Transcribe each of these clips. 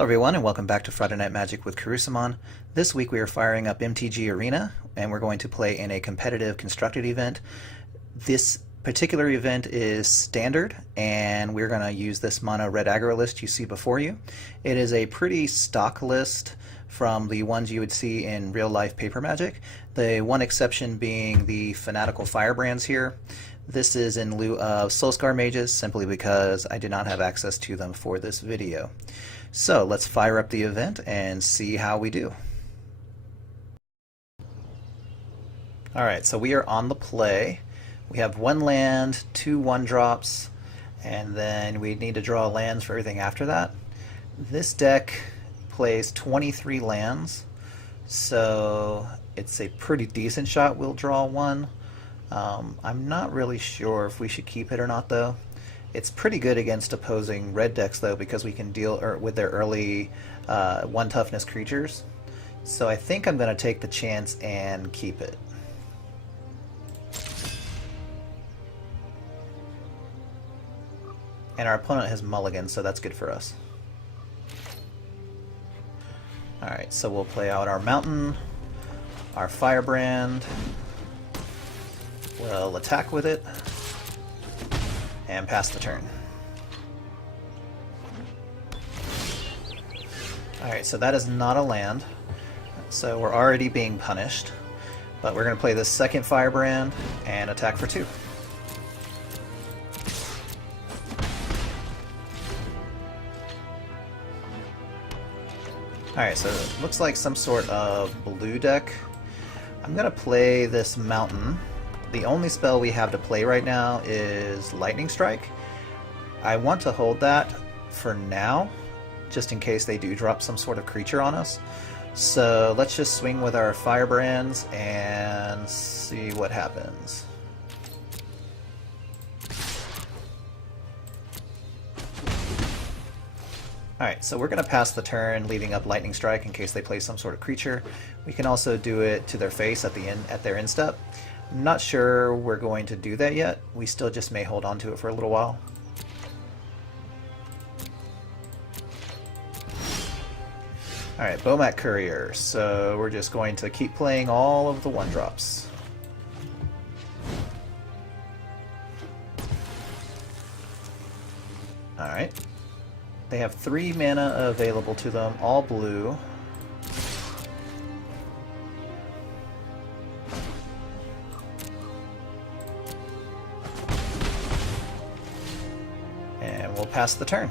Hello everyone and welcome back to Friday Night Magic with Kurisumon. This week we are firing up MTG Arena and we're going to play in a competitive constructed event. This particular event is standard and we're going to use this mono red aggro list you see before you. It is a pretty stock list from the ones you would see in real life paper magic. The one exception being the fanatical firebrands here. This is in lieu of Soulscar mages simply because I did not have access to them for this video. So let's fire up the event and see how we do. Alright, so we are on the play. We have one land, two 1-drops, and then we need to draw lands for everything after that. This deck plays 23 lands, so it's a pretty decent shot we'll draw one. I'm not really sure if we should keep it or not though. It's pretty good against opposing red decks though because we can deal with their early 1 toughness creatures. So I think I'm going to take the chance and keep it. And our opponent has mulligan, so that's good for us. Alright, so we'll play out our mountain, our firebrand. We'll attack with it and pass the turn. Alright, so that is not a land, so we're already being punished, but we're going to play this second firebrand and attack for 2. Alright, so it looks like some sort of blue deck. I'm going to play this mountain. The only spell we have to play right now is Lightning Strike. I want to hold that for now, just in case they do drop some sort of creature on us. So let's just swing with our firebrands and see what happens. Alright, so we're going to pass the turn, leaving up Lightning Strike in case they play some sort of creature. We can also do it to their face at their end step. I'm not sure we're going to do that yet. We still just may hold on to it for a little while. Alright, Bomat Courier. So we're just going to keep playing all of the 1-drops. Alright. They have 3 mana available to them, all blue. And we'll pass the turn.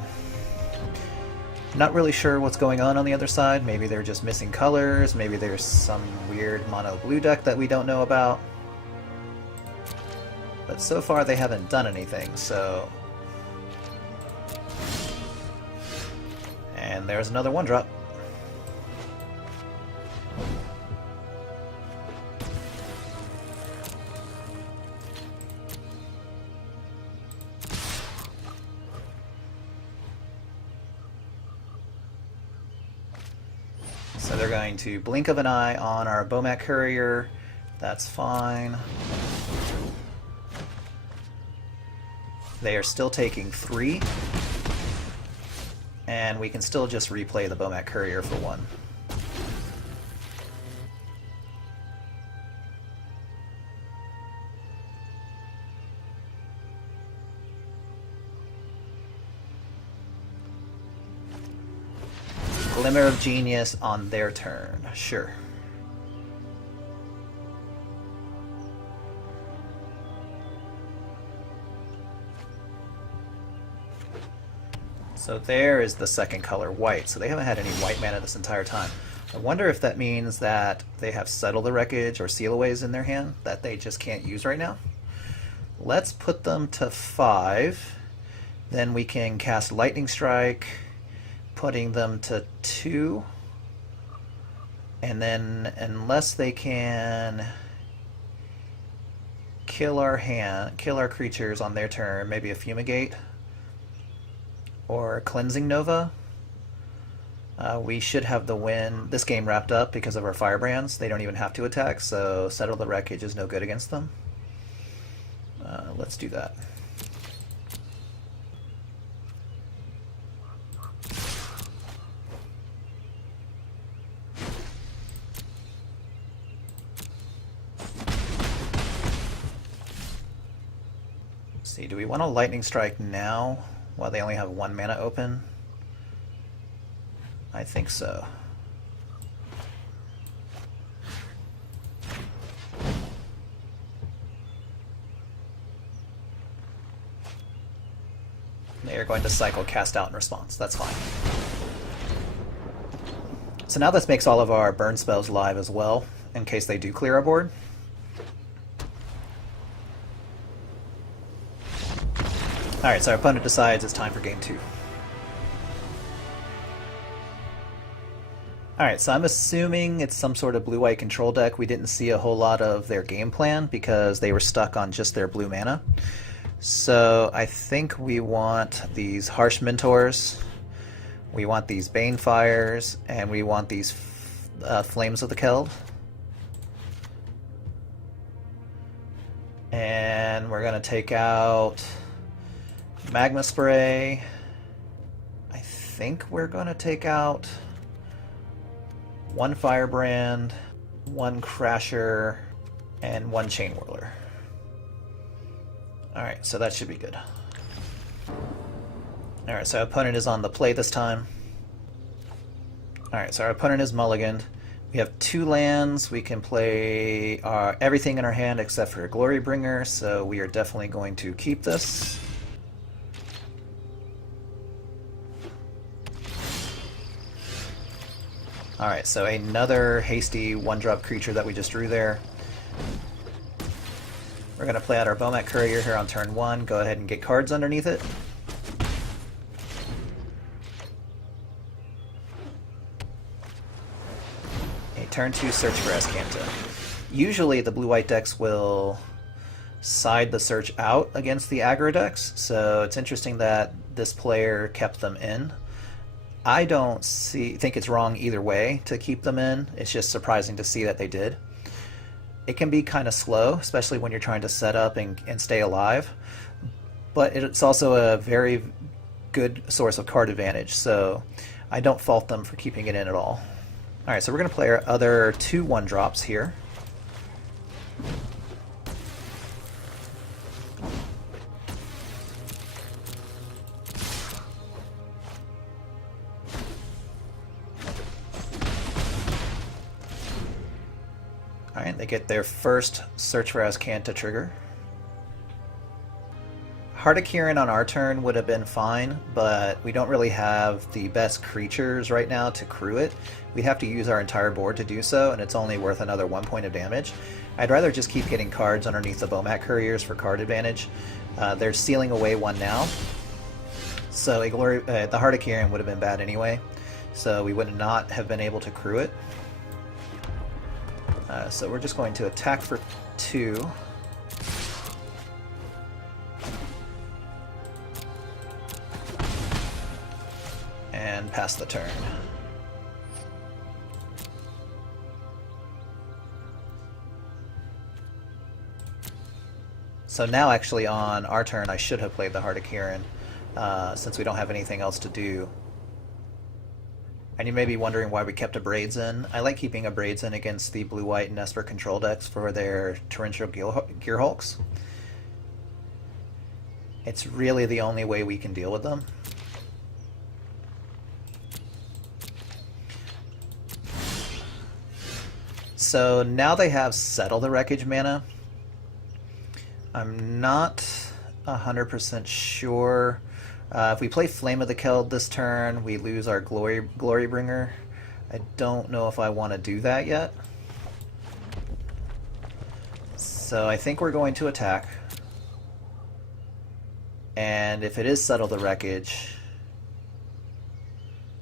Not really sure what's going on the other side. Maybe they're just missing colors. Maybe there's some weird mono blue deck that we don't know about. But so far they haven't done anything, so... And there's another 1-drop. So they're going to blink of an eye on our Bomat Courier. That's fine. They are still taking 3. And we can still just replay the Bomat Courier for 1. Glimmer of Genius on their turn. Sure. So there is the second color, white. So they haven't had any white mana this entire time. I wonder if that means that they have Settle the Wreckage or Sealaways in their hand that they just can't use right now. Let's put them to 5. Then we can cast Lightning Strike, putting them to 2. And then unless they can kill our creatures on their turn, maybe a Fumigate or Cleansing Nova, we should have this game wrapped up because of our firebrands. They don't even have to attack, so Settle the Wreckage is no good against them. Let's do that. See, do we want to Lightning Strike now while they only have 1 mana open? I think so. They are going to cycle Cast Out in response. That's fine. So now this makes all of our burn spells live as well, in case they do clear our board. Alright, so our opponent decides it's time for game 2. Alright, so I'm assuming it's some sort of blue-white control deck. We didn't see a whole lot of their game plan because they were stuck on just their blue mana. So I think we want these Harsh Mentors, we want these Banefires, and we want these Flames of the Keld. And we're going to take out Magma Spray. I think we're going to take out 1 Firebrand, 1 Crasher, and 1 Chain Whirler. Alright, so that should be good. Alright, so our opponent is on the play this time. Alright, so our opponent is mulliganed. We have 2 lands. We can play everything in our hand except for Glorybringer, so we are definitely going to keep this. Alright, so another hasty 1-drop creature that we just drew there. We're going to play out our Bomat Courier here on turn 1. Go ahead and get cards underneath it. A turn 2 search for Escanta. Usually the blue-white decks will side the search out against the aggro decks, so it's interesting that this player kept them in. I don't think it's wrong either way to keep them in. It's just surprising to see that they did. It can be kind of slow, especially when you're trying to set up and stay alive, but it's also a very good source of card advantage, so I don't fault them for keeping it in at all. Alright, so we're going to play our other 2 1-drops here. Alright, they get their first Search for Azcanta trigger. Heart of Kirin on our turn would have been fine, but we don't really have the best creatures right now to crew it. We'd have to use our entire board to do so, and it's only worth another 1 point of damage. I'd rather just keep getting cards underneath the Bomat Couriers for card advantage. They're sealing away 1 now, so the Heart of Kirin would have been bad anyway, so we would not have been able to crew it. So we're just going to attack for 2. And pass the turn. So now actually on our turn I should have played the Heart of Kirin, since we don't have anything else to do. And you may be wondering why we kept a Braids in. I like keeping a Braids in against the blue-white and Esper control decks for their Torrential Gearhulks. It's really the only way we can deal with them. So now they have Settle the Wreckage mana. I'm not 100% sure. If we play Flame of the Keld this turn, we lose our Glorybringer. I don't know if I want to do that yet. So I think we're going to attack. And if it is Settle the Wreckage,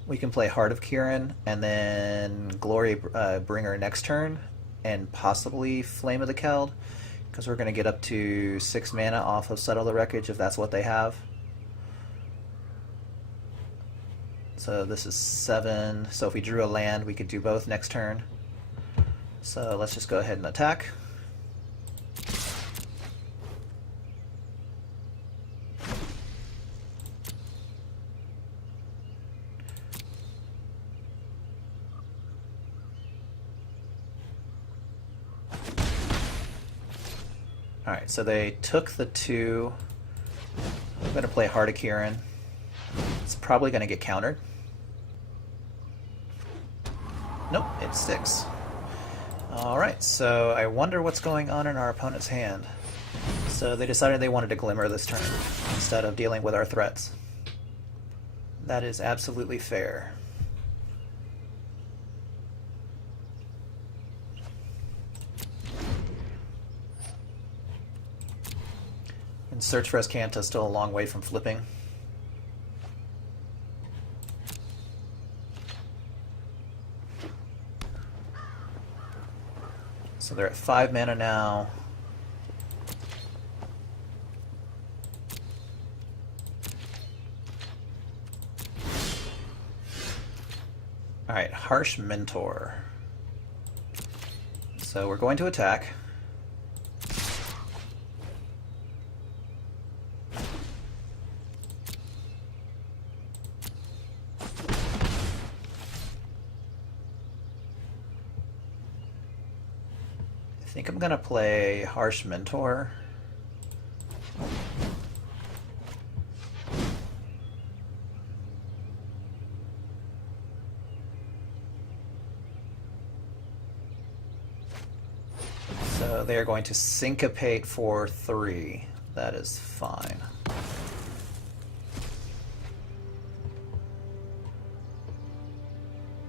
we can play Heart of Kirin and then Glorybringer next turn, and possibly Flame of the Keld, because we're going to get up to 6 mana off of Settle the Wreckage if that's what they have. So this is 7, so if we drew a land, we could do both next turn. So let's just go ahead and attack. Alright, so they took the 2, going to play Heart of Kirin. It's probably going to get countered. Nope, it sticks. Alright, so I wonder what's going on in our opponent's hand. So they decided they wanted to Glimmer this turn instead of dealing with our threats. That is absolutely fair. And Search for Escanta is still a long way from flipping. So they're at 5 mana now. Alright, Harsh Mentor. So we're going to attack. I think I'm going to play Harsh Mentor. So they are going to Syncopate for 3. That is fine.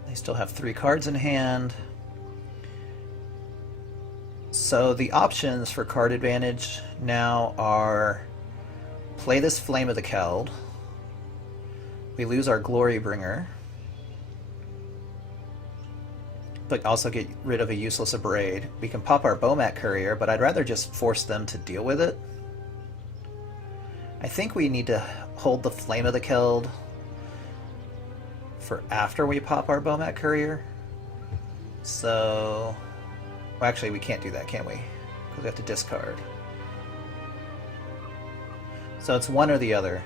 They still have 3 cards in hand. So the options for card advantage now are play this Flame of the Keld. We lose our Glorybringer, but also get rid of a useless Abrade. We can pop our Bomat Courier, but I'd rather just force them to deal with it. I think we need to hold the Flame of the Keld for after we pop our Bomat Courier. So... well, actually, we can't do that, can we? Because we have to discard. So it's one or the other.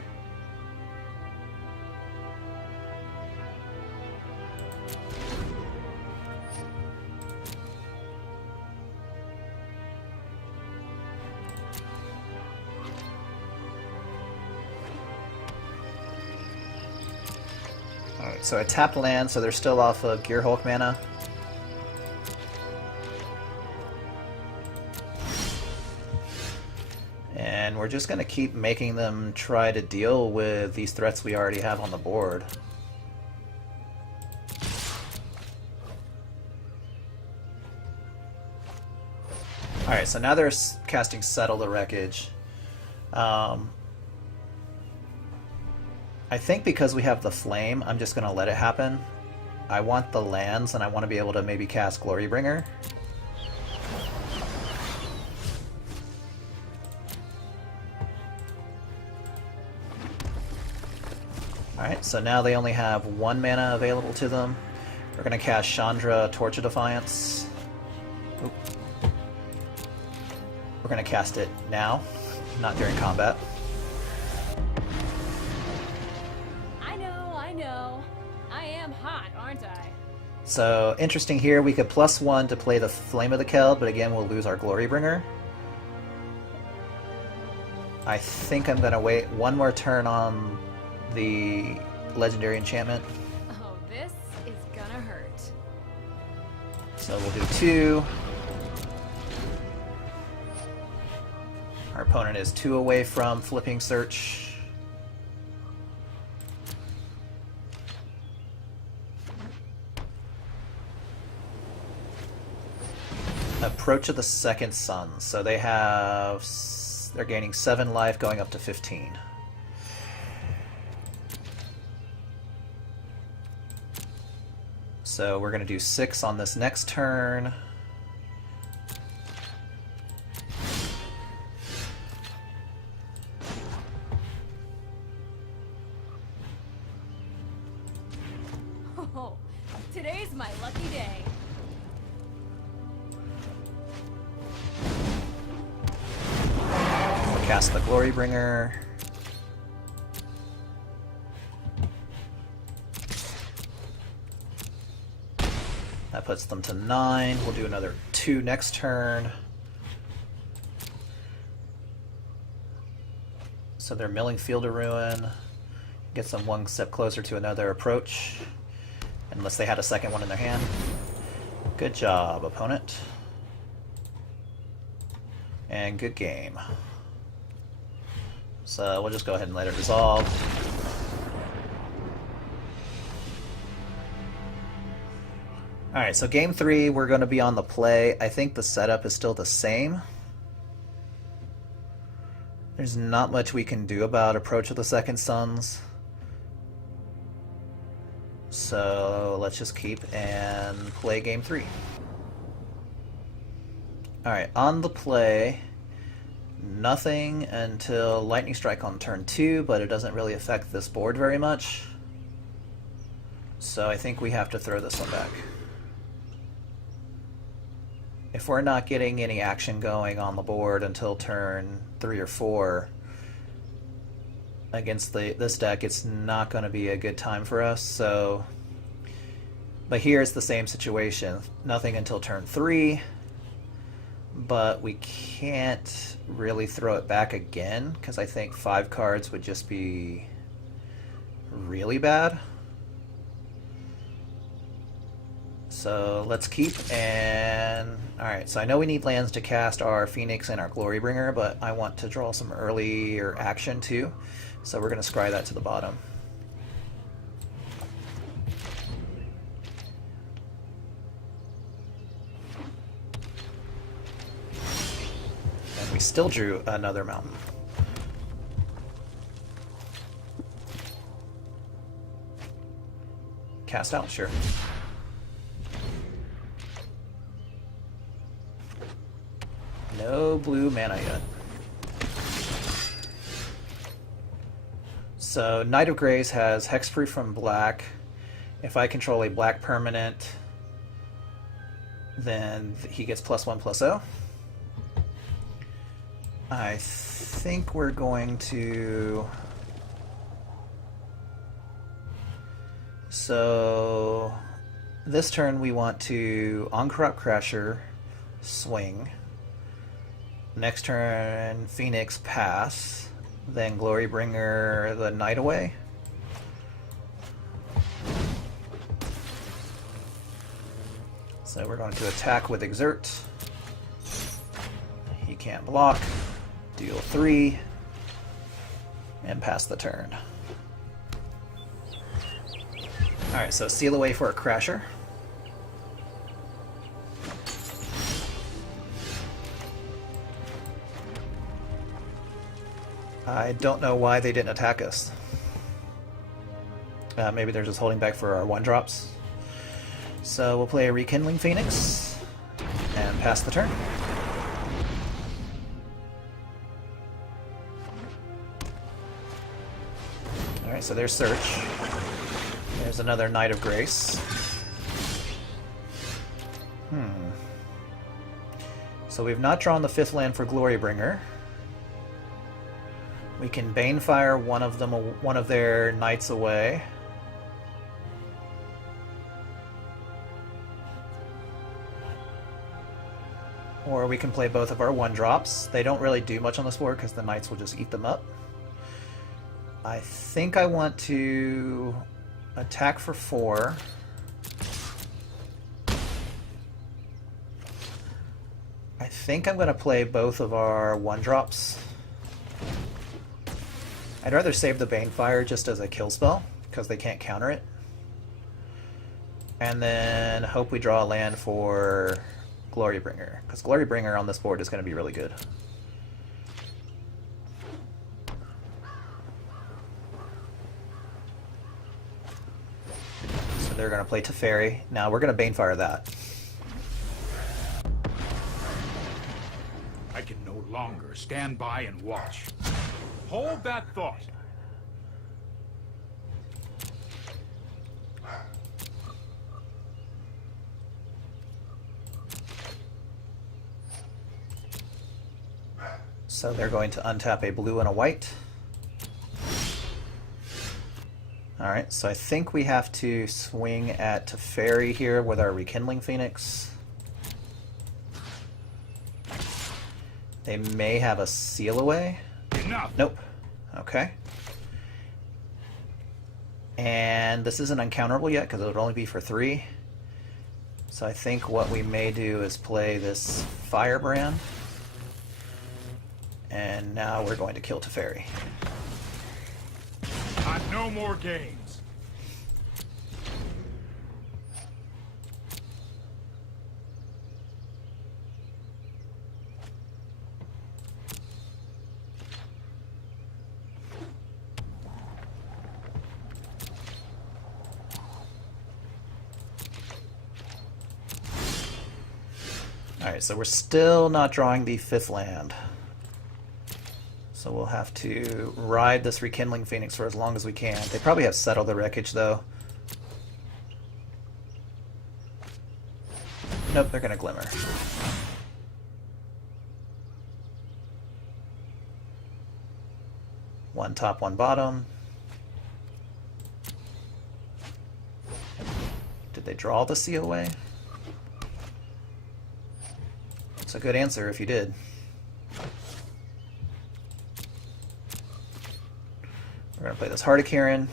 Alright, so I tapped land, so they're still off of Gearhulk mana. And we're just going to keep making them try to deal with these threats we already have on the board. Alright, so now they're casting Settle the Wreckage. I think because we have the Flame, I'm just going to let it happen. I want the lands, and I want to be able to maybe cast Glorybringer. Alright, so now they only have 1 mana available to them. We're going to cast Chandra, Torch of Defiance. Oop. We're going to cast it now, not during combat. I know. I am hot, aren't I? So, interesting here, we could +1 to play the Flame of the Keld, but again we'll lose our Glorybringer. I think I'm going to wait one more turn on the legendary enchantment. Oh, this is gonna hurt. So we'll do 2. Our opponent is 2 away from flipping Search. Approach of the Second Sun. So they're gaining 7 life, going up to 15. So we're going to do 6 on this next turn. Oh, today's my lucky day. We'll cast the Glorybringer. That puts them to 9. We'll do another 2 next turn. So they're milling Field of Ruin. Gets them one step closer to another approach. Unless they had a second one in their hand. Good job, opponent. And good game. So we'll just go ahead and let it resolve. Alright, so game 3, we're going to be on the play. I think the setup is still the same. There's not much we can do about Approach of the Second Sons. So let's just keep and play game 3. Alright, on the play, nothing until Lightning Strike on turn 2, but it doesn't really affect this board very much. So I think we have to throw this one back. If we're not getting any action going on the board until turn 3 or 4 against this deck, it's not going to be a good time for us. So, but here it's the same situation. Nothing until turn 3, but we can't really throw it back again because I think 5 cards would just be really bad. So let's keep and... Alright, so I know we need lands to cast our Phoenix and our Glorybringer, but I want to draw some earlier action too. So we're going to scry that to the bottom. And we still drew another mountain. Cast out, sure. No blue mana yet. So Knight of Grays has hexproof from black. If I control a black permanent, then he gets +1/+0. I think we're going to... So this turn we want to On-Crop Crasher, swing. Next turn, Phoenix, pass. Then Glorybringer the Knight away. So we're going to attack with Exert. He can't block. Deal 3. And pass the turn. Alright, so seal away for a Crasher. I don't know why they didn't attack us. Maybe they're just holding back for our 1-drops. So we'll play a Rekindling Phoenix and pass the turn. Alright, so there's Search. There's another Knight of Grace. So we've not drawn the 5th land for Glorybringer. We can Banefire one of their knights away. Or we can play both of our 1-drops. They don't really do much on this board because the knights will just eat them up. I think I want to attack for 4. I think I'm going to play both of our 1-drops. I'd rather save the Banefire just as a kill spell, because they can't counter it. And then hope we draw a land for Glorybringer, because Glorybringer on this board is going to be really good. So they're going to play Teferi. Now we're going to Banefire that. I can no longer stand by and watch. Hold that thought. So they're going to untap a blue and a white. Alright, so I think we have to swing at Teferi here with our Rekindling Phoenix. They may have a seal away. Enough. Nope. Okay. And this isn't uncounterable yet because it would only be for 3. So I think what we may do is play this Firebrand. And now we're going to kill Teferi. No more games. Alright, so we're still not drawing the 5th land. So we'll have to ride this Rekindling Phoenix for as long as we can. They probably have Settled the Wreckage, though. Nope, they're going to Glimmer. One top, one bottom. Did they draw the COA? It's a good answer if you did. We're going to play this Heart of Kirin.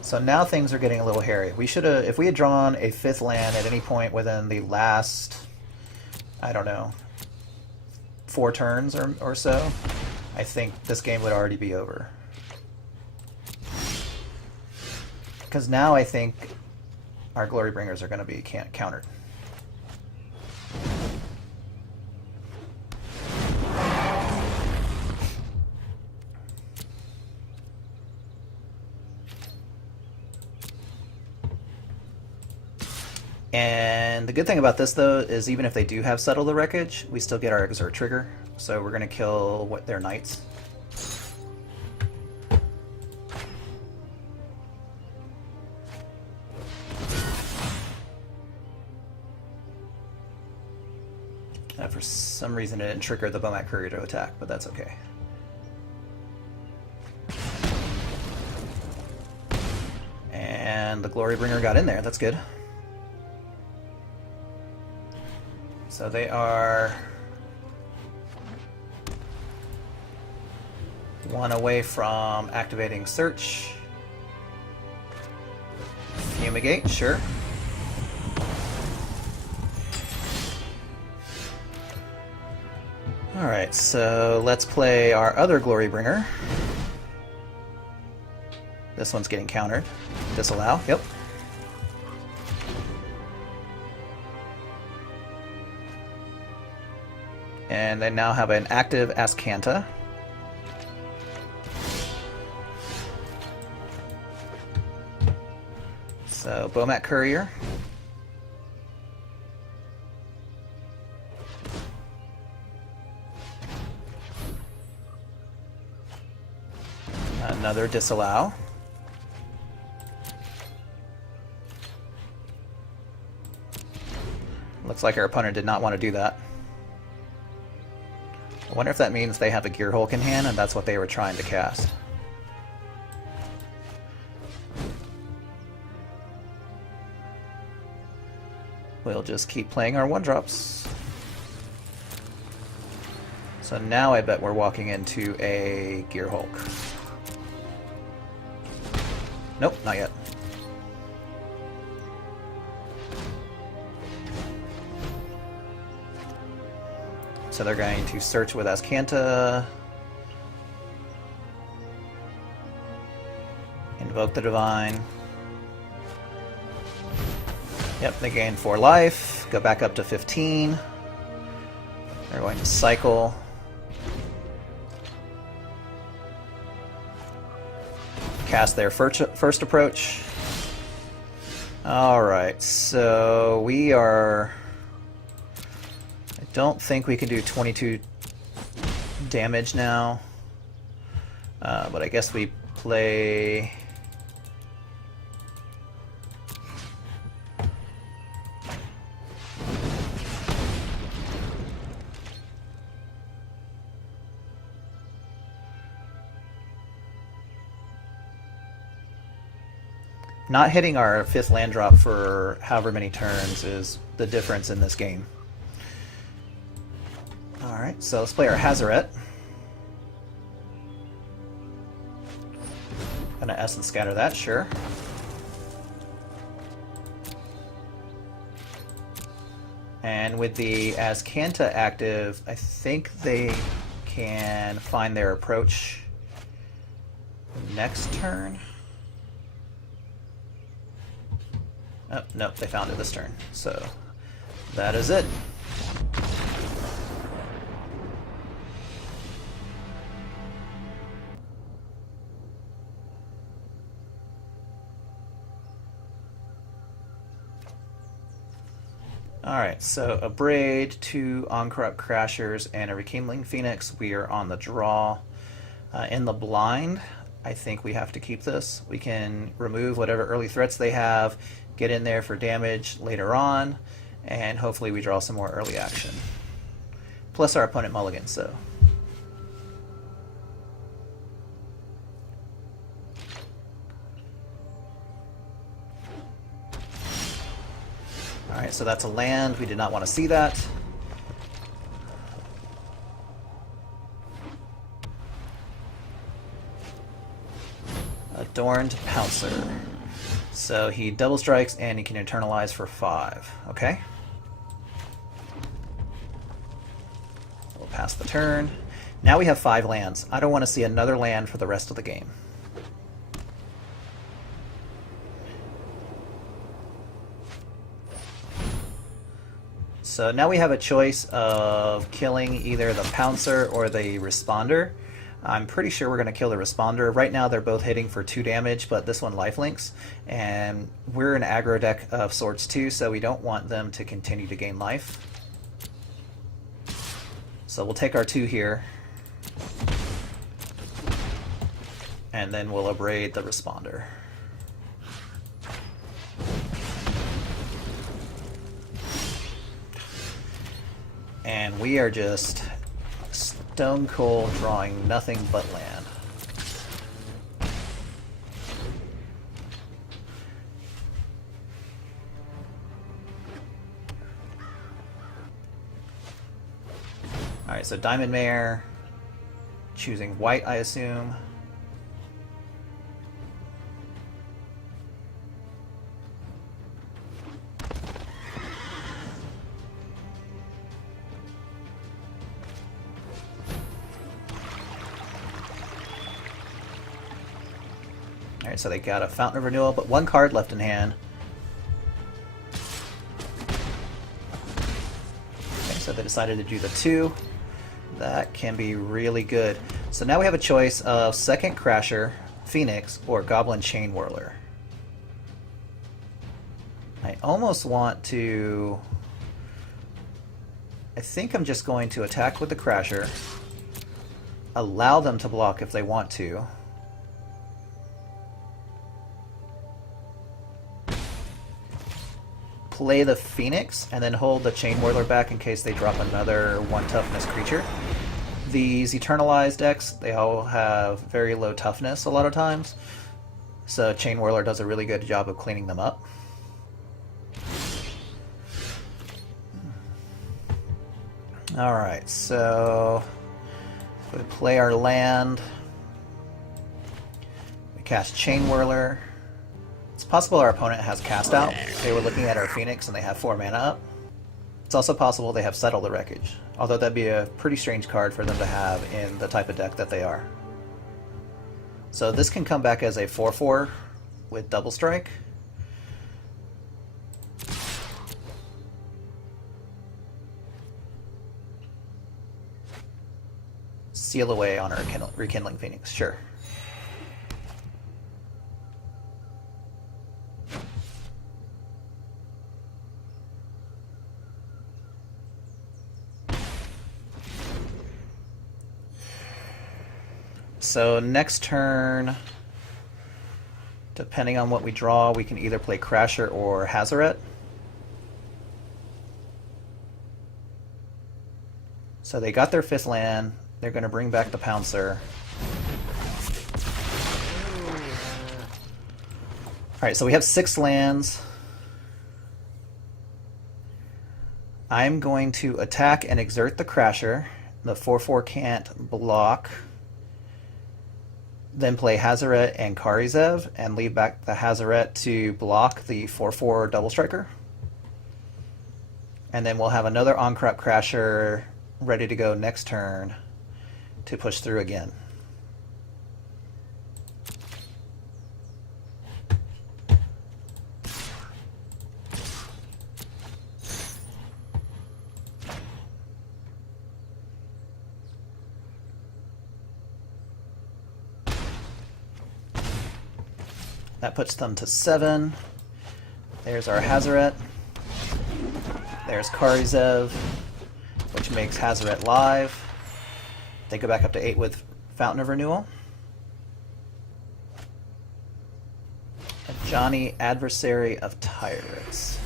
So now things are getting a little hairy. We should have, if we had drawn a 5th land at any point within the last, I don't know, 4 turns or so, I think this game would already be over. Because now I think our Glorybringers are going to be countered. And the good thing about this, though, is even if they do have Settle the Wreckage, we still get our Exert trigger. So we're going to kill their Knights. For some reason it didn't trigger the Bomat Courier to attack, but that's okay. And the Glorybringer got in there, that's good. So they are 1 away from activating Search. Fumigate, sure. Alright, so let's play our other Glorybringer. This one's getting countered. Disallow, yep. And they now have an active Ascanta. So, Bomat Courier. Another Disallow. Looks like our opponent did not want to do that. I wonder if that means they have a Gearhulk in hand and that's what they were trying to cast. We'll just keep playing our 1-drops. So now I bet we're walking into a Gearhulk. Nope, not yet. So they're going to search with Ascanta. Invoke the Divine. Yep, they gain 4 life. Go back up to 15. They're going to cycle. Cast their first approach. Alright, so we are... I don't think we can do 22 damage now. But I guess we play... Not hitting our 5th land drop for however many turns is the difference in this game. Alright, so let's play our Hazaret. Gonna Essence Scatter that, sure. And with the Azcanta active, I think they can find their approach next turn. Oh, nope, they found it this turn. So, that is it. Alright, so a Braid, 2 Uncorrupt Crashers, and a Rekindling Phoenix. We are on the draw. In the blind, I think we have to keep this. We can remove whatever early threats they have, get in there for damage later on, and hopefully we draw some more early action. Plus our opponent mulligans, so. Alright, so that's a land. We did not want to see that. Adorned Pouncer. So he double strikes and he can internalize for 5. Okay. We'll pass the turn. Now we have 5 lands. I don't want to see another land for the rest of the game. So now we have a choice of killing either the Pouncer or the Responder. I'm pretty sure we're going to kill the Responder. Right now they're both hitting for 2 damage, but this one lifelinks. And we're an aggro deck of sorts too, so we don't want them to continue to gain life. So we'll take our 2 here. And then we'll abrade the Responder. And we are just stone cold drawing nothing but land. Alright, so Diamond Mare, choosing white, I assume. Alright, so they got a Fountain of Renewal, but 1 card left in hand. Okay, so they decided to do the 2. That can be really good. So now we have a choice of second Crasher, Phoenix, or Goblin Chain Whirler. I almost want to... I think I'm just going to attack with the Crasher, allow them to block if they want to. Play the Phoenix, and then hold the Chain Whirler back in case they drop another 1 toughness creature. These Eternalized decks, they all have very low toughness a lot of times, so Chain Whirler does a really good job of cleaning them up. Alright, so we play our land. We cast Chain Whirler. It's possible our opponent has Cast Out. They were looking at our Phoenix and they have 4 mana up. It's also possible they have Settle the Wreckage, although that'd be a pretty strange card for them to have in the type of deck that they are. So this can come back as a 4/4 with Double Strike. Seal away on our Rekindling Phoenix, sure. So next turn, depending on what we draw, we can either play Crasher or Hazaret. So they got their 5th land. They're going to bring back the Pouncer. Alright, so we have 6 lands. I'm going to attack and exert the Crasher. The 4/4 can't block. Then play Hazaret and Karizev and leave back the Hazaret to block the 4/4 Double Striker. And then we'll have another Oncrop Crasher ready to go next turn to push through again. That puts them to 7. There's our Hazaret. There's Karizev, which makes Hazaret live. They go back up to 8 with Fountain of Renewal. A Johnny, Adversary of Tyrants.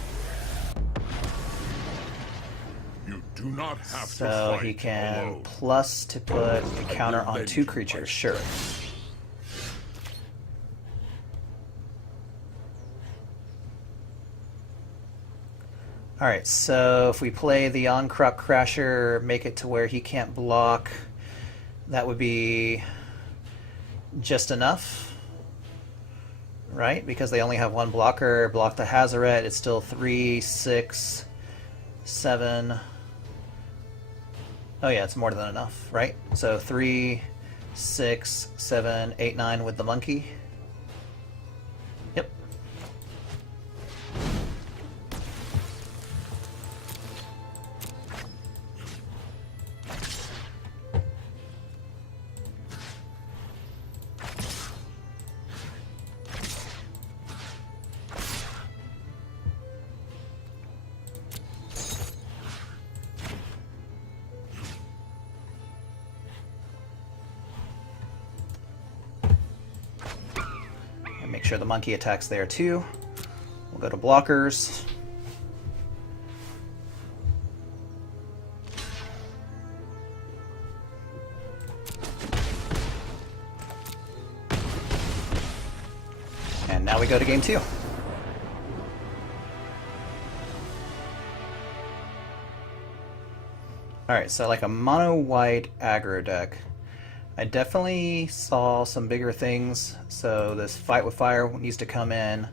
You do not have to So fight he can alone. plus to put a counter on 2 creatures, sure. Alright, so if we play the Oncrop Crasher, make it to where he can't block, that would be just enough, right? Because they only have 1 blocker. Block the Hazaret, it's still 3, 6, 7. Oh yeah, it's more than enough, right? So 3, 6, 7, 8, 9 with the monkey. Yep. Make sure the monkey attacks there too. We'll go to blockers. And now we go to game 2. Alright, so like a mono-white aggro deck. I definitely saw some bigger things, so this Fight with Fire needs to come in.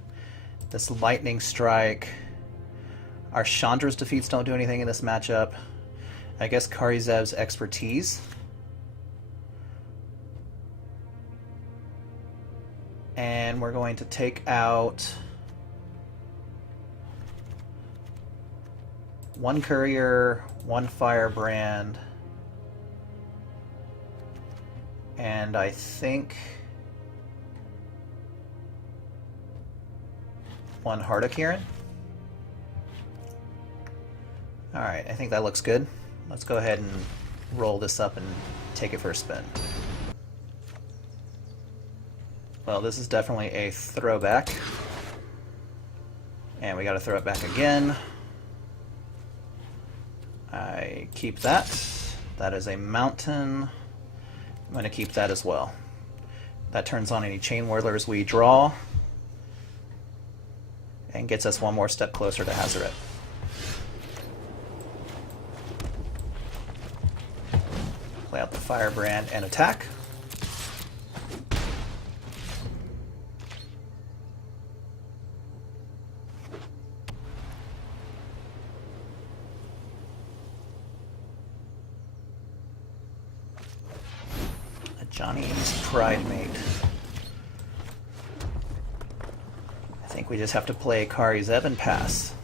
This Lightning Strike. Our Chandra's defeats don't do anything in this matchup. I guess Karizev's Expertise. And we're going to take out 1 Courier, 1 Firebrand, and I think 1 Hardakiran. Alright, I think that looks good. Let's go ahead and roll this up and take it for a spin. Well, this is definitely a throwback. And we gotta throw it back again. I keep that. That is a mountain. I'm going to keep that as well. That turns on any Chain Whirlers we draw and gets us 1 more step closer to Hazaret. Play out the Firebrand and attack. Johnny's Pride Mate. I think we just have to play Karizev and pass.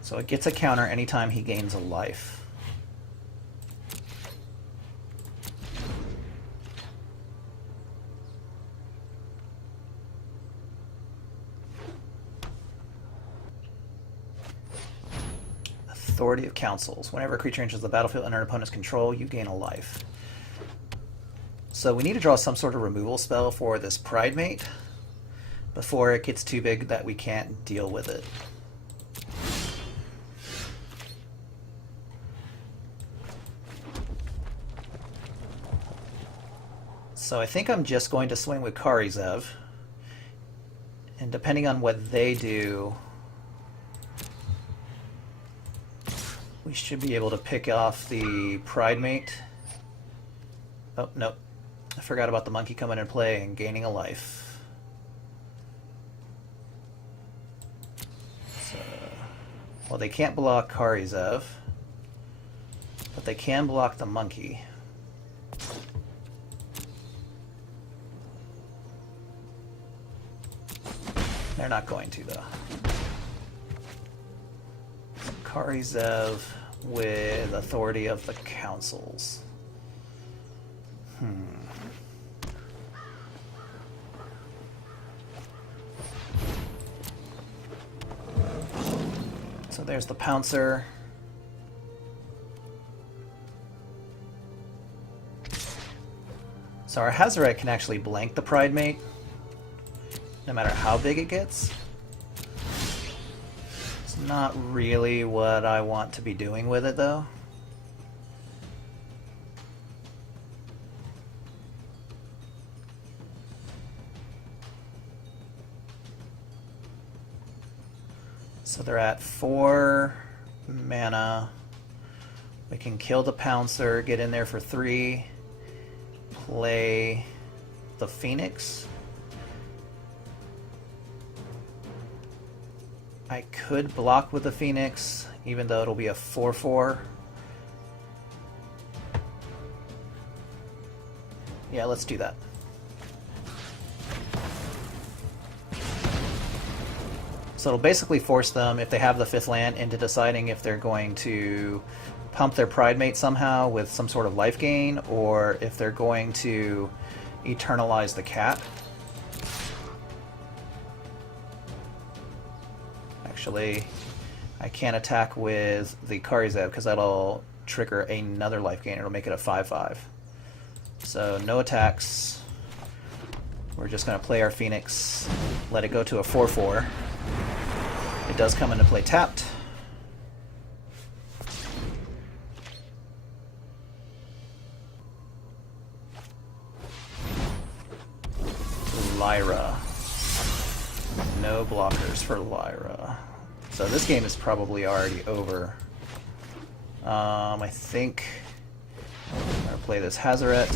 So it gets a counter anytime he gains a life. Authority of Councils. Whenever a creature enters the battlefield under an opponent's control, you gain a life. So we need to draw some sort of removal spell for this Pride Mate before it gets too big that we can't deal with it. So I think I'm just going to swing with Karizev And depending on what they do, we should be able to pick off the Pride Mate. Oh, nope. I forgot about the monkey coming into play and gaining a life. So, well, they can't block Karizev, but they can block the monkey. They're not going to, though. Karizev with authority of the councils. So there's the Pouncer. So our Hazaret can actually blank the Pride Mate, no matter how big it gets. It's not really what I want to be doing with it, though. So they're at 4 mana. We can kill the Pouncer, get in there for 3, play the Phoenix. I could block with the Phoenix, even though it'll be a 4/4. Yeah, let's do that. So it'll basically force them, if they have the 5th land, into deciding if they're going to pump their Pride Mate somehow with some sort of life gain, or if they're going to eternalize the cat. Actually, I can't attack with the Karizev because that'll trigger another life gain. It'll make it a 5/5. So no attacks. We're just going to play our Phoenix, let it go to a 4/4. It does come into play tapped. Lyra. No blockers for Lyra. So this game is probably already over. I think I'm going to play this Hazaret.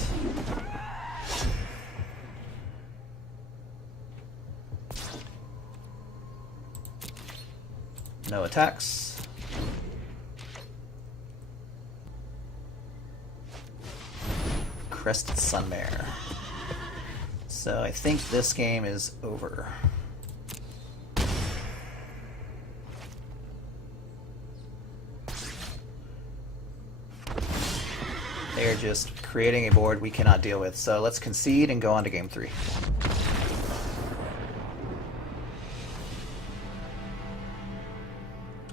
No attacks. Crested Sunmare. So I think this game is over. They are just creating a board we cannot deal with. So let's concede and go on to game 3.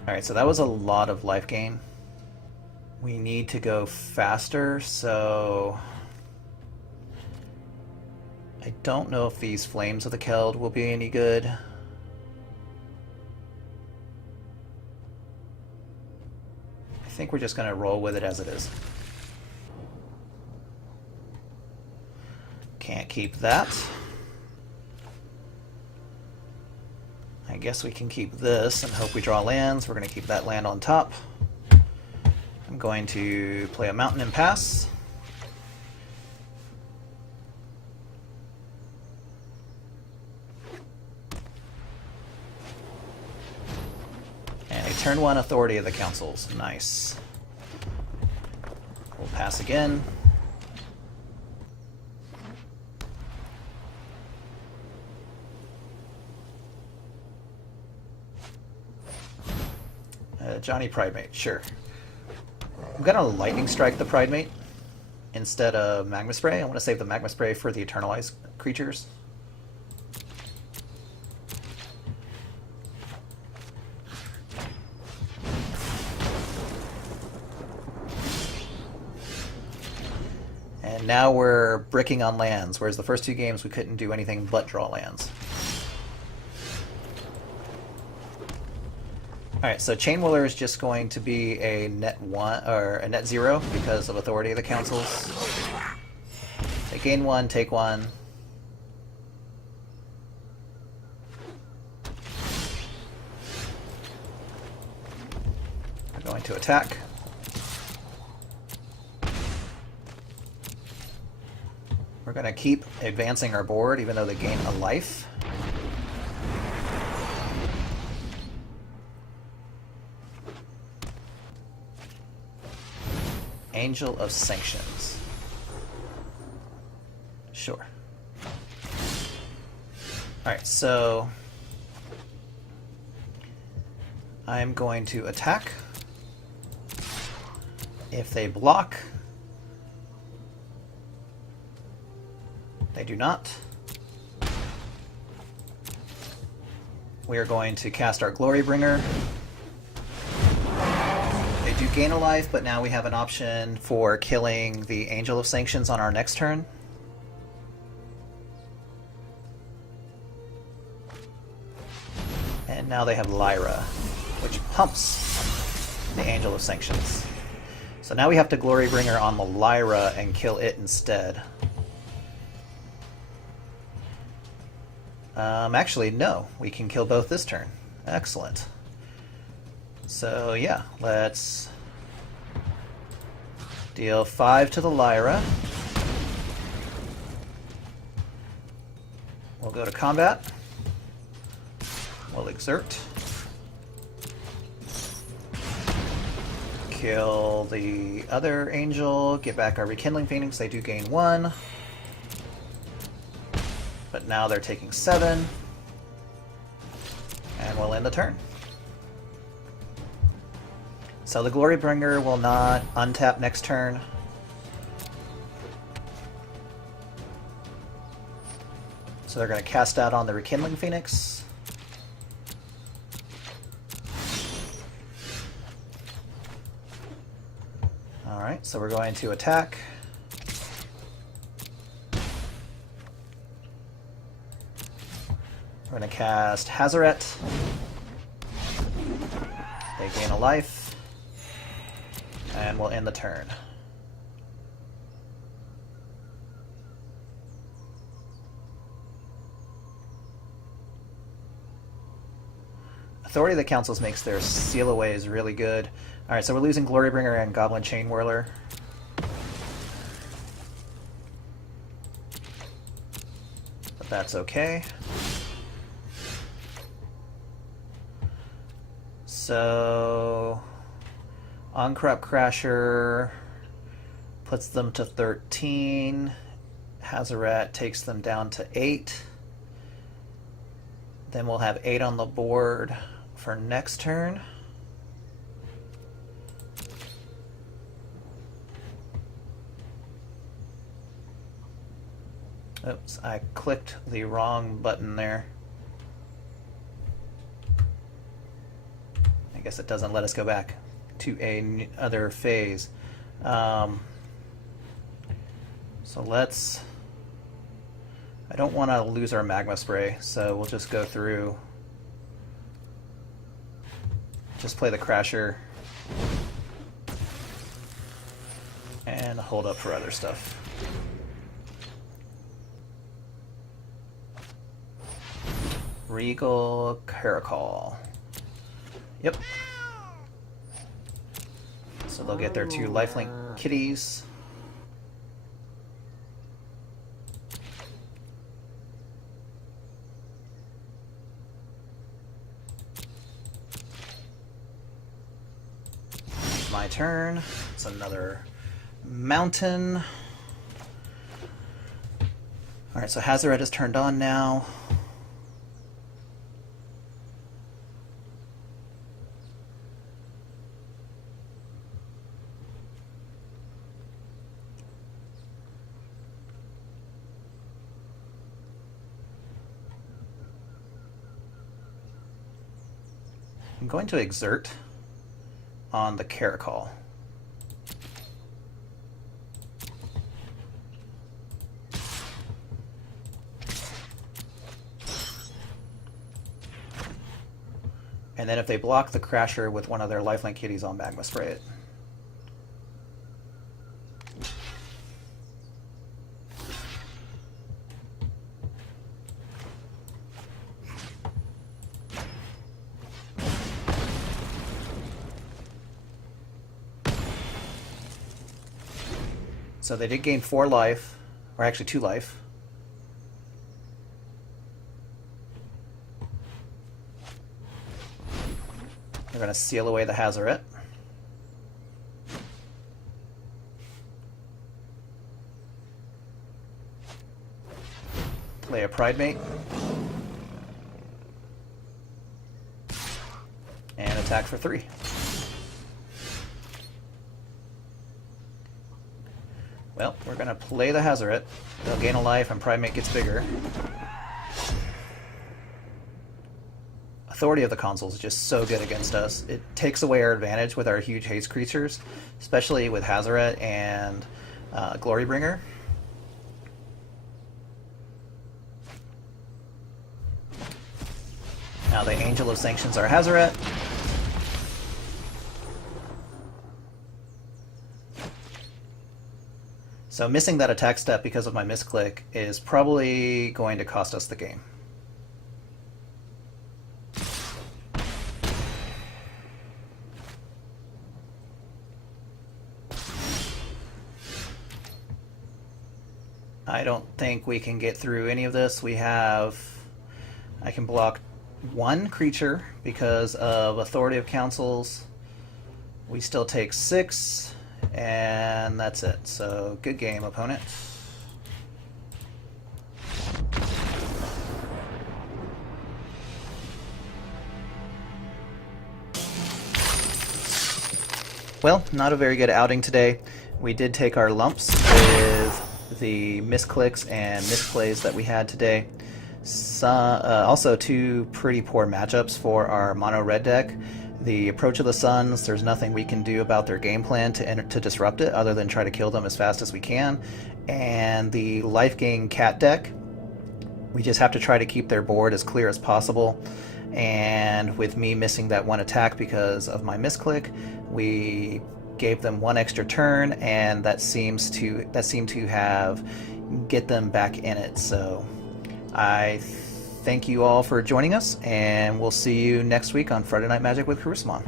Alright, so that was a lot of life gain. We need to go faster, so I don't know if these Flames of the Keld will be any good. I think we're just going to roll with it as it is. Can't keep that. I guess we can keep this and hope we draw lands. We're going to keep that land on top. I'm going to play a Mountain and pass. And a turn 1 Authority of the Councils. Nice. We'll pass again. Johnny Pridemate, sure. I'm gonna Lightning Strike the Pridemate instead of Magma Spray. I want to save the Magma Spray for the Eternalized creatures. And now we're bricking on lands, whereas the first 2 games we couldn't do anything but draw lands. Alright, so Chain Whirler is just going to be a net 1 or a net 0 because of Authority of the Councils. They gain 1, take 1. Going to attack. We're going to keep advancing our board even though they gain a life. Angel of Sanctions. Sure. Alright, so I'm going to attack. If they block, they do not. We are going to cast our Glorybringer. They do gain a life, but now we have an option for killing the Angel of Sanctions on our next turn. And now they have Lyra, which pumps the Angel of Sanctions. So now we have to Glorybringer on the Lyra and kill it instead. Actually, no. We can kill both this turn. Excellent. So yeah, let's deal 5 to the Lyra. We'll go to combat. We'll exert. Kill the other angel, get back our Rekindling Phoenix. They do gain 1. But now they're taking 7. And we'll end the turn. So the Glorybringer will not untap next turn. So they're going to cast out on the Rekindling Phoenix. Alright, so we're going to attack. We're going to cast Hazaret. They gain a life. And we'll end the turn. Authority of the Councils makes their seal aways really good. Alright, so we're losing Glorybringer and Goblin Chain Whirler. But that's okay. So On-Corrupt Crasher puts them to 13. Hazaret takes them down to 8. Then we'll have 8 on the board for next turn. Oops, I clicked the wrong button there. I guess it doesn't let us go back to another phase. So let's... I don't want to lose our Magma Spray, so we'll just go through... Just play the Crasher. And hold up for other stuff. Regal Caracol. Yep. So they'll get their 2 lifelink kitties. My turn. It's another mountain. Alright, so Hazaret is turned on now. I'm going to exert on the Caracol. And then if they block the Crasher with one of their lifelink kitties, I'll Magma Spray it. So they did gain 4 life, or actually 2 life. We're going to seal away the Hazoret. Play a Pride Mate. And attack for 3. Well, we're going to play the Hazoret. They'll gain a life and Pride Mate gets bigger. Authority of the Consuls is just so good against us. It takes away our advantage with our huge haste creatures, especially with Hazoret and Glorybringer. Now the Angel of Sanctions are Hazoret. So missing that attack step because of my misclick is probably going to cost us the game. I don't think we can get through any of this. I can block 1 creature because of Authority of Councils. We still take 6, and that's it. So good game, opponent. Well, not a very good outing today. We did take our lumps with the misclicks and misplays that we had today. Also 2 pretty poor matchups for our mono red deck. The Approach of the Suns, there's nothing we can do about their game plan to disrupt it other than try to kill them as fast as we can. And the Life Gain Cat deck, we just have to try to keep their board as clear as possible. And with me missing that 1 attack because of my misclick, we gave them 1 extra turn, and that seemed to have get them back in it. So I thank you all for joining us, and we'll see you next week on Friday Night Magic with Kurisumon.